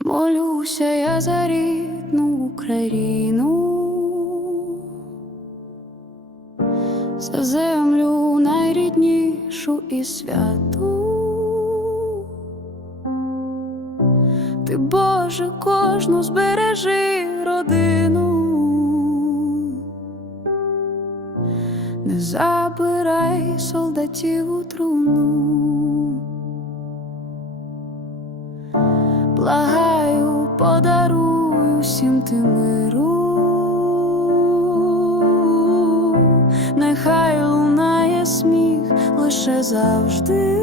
Молюся я за рідну Україну, за землю найріднішу і святу. Ти, Боже, кожну збережи родину, не забирай солдатів у труну. Благаю, подаруй усім ти миру, нехай лунає сміх лише завжди,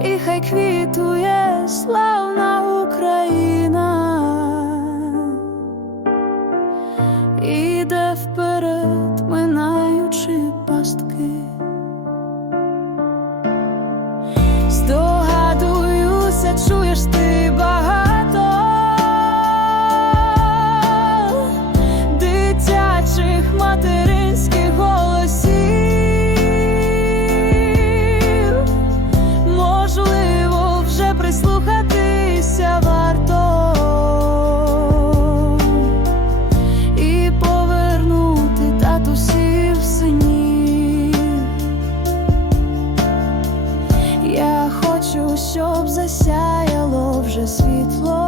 і хай квітує славна вже світло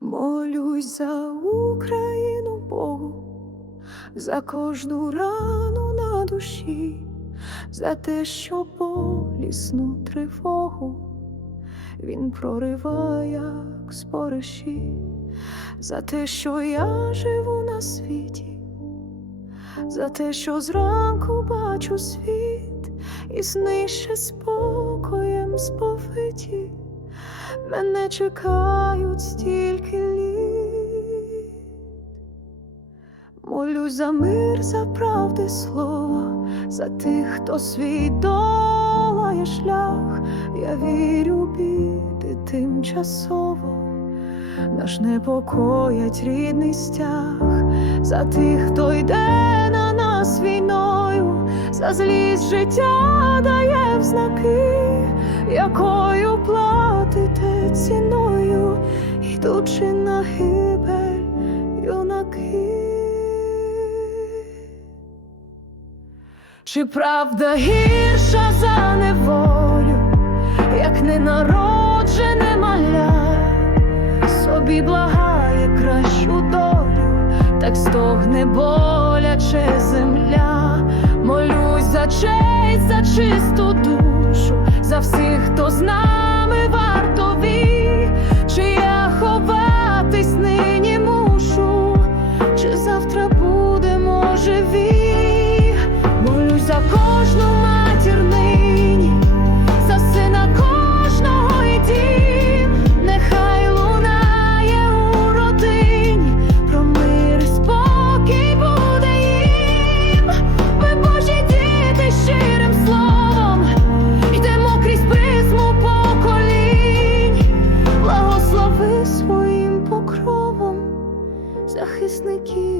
Молюсь за Україну Богу, за кожну рану на душі, за те, що болісну тривогу він прориває, як спориші, за те, що я живу на світі, за те, що зранку бачу світ, і сни ще спокоєм сповиті. Мене чекають стільки літ. Молюсь за мир, за правди слово, за тих, хто свій долає шлях. Я вірю, біди тимчасово, наш непокоять рідний стяг, за тих, хто йде на нас війною, за злість життя дає в знаки, якою платите ціною, йдучи на гибель юнаки. Чи правда гірша за неволю, як ненароджене маля, собі благає кращу долю, так стогне боляче земля, молюсь за честь, за чисту душу, за всіх, хто з нами захисників.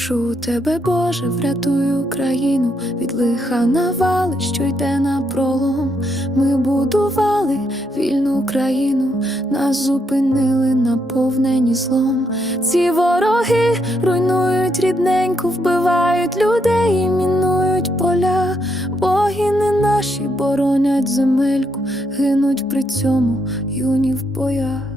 Прошу тебе, Боже, врятуй Україну від лиха навали, що йде на пролом. Ми будували вільну країну, нас зупинили наповнені злом. Ці вороги руйнують рідненьку, вбивають людей і мінують поля. Боги не наші боронять земельку, гинуть при цьому юні в боях.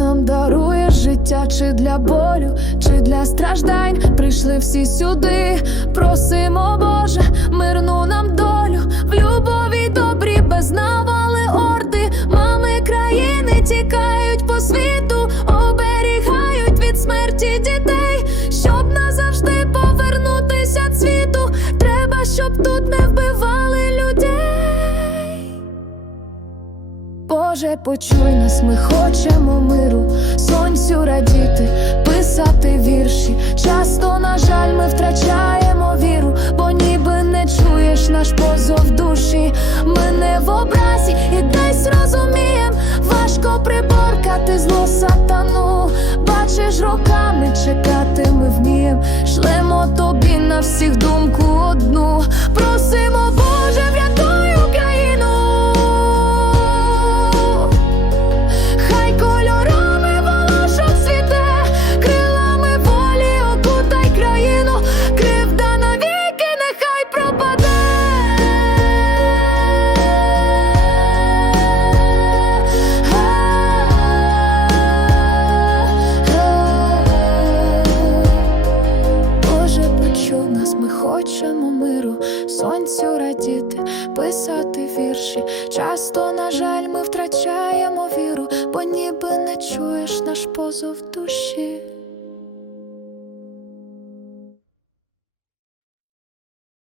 Нам даруєш життя чи для болю, чи для страждань. Прийшли всі сюди, просимо, Боже, мирну нам долю, в любові добрі, без навали орди. Мами країни тікають по світу, оберігають від смерті дітей, щоб назавжди повернутися цвіту. Треба, щоб Боже, почуй нас, ми хочемо миру, сонцю радіти, писати вірші. Часто, на жаль, ми втрачаємо віру, бо ніби не чуєш наш позов душі. Ми не в образі і десь розумієм, важко приборкати зло сатану. Бачиш, роками чекати ми вмієм. Шлемо тобі на всіх думку одну. Сонцю радіти, писати вірші. Часто, на жаль, ми втрачаємо віру, бо ніби не чуєш наш позов душі.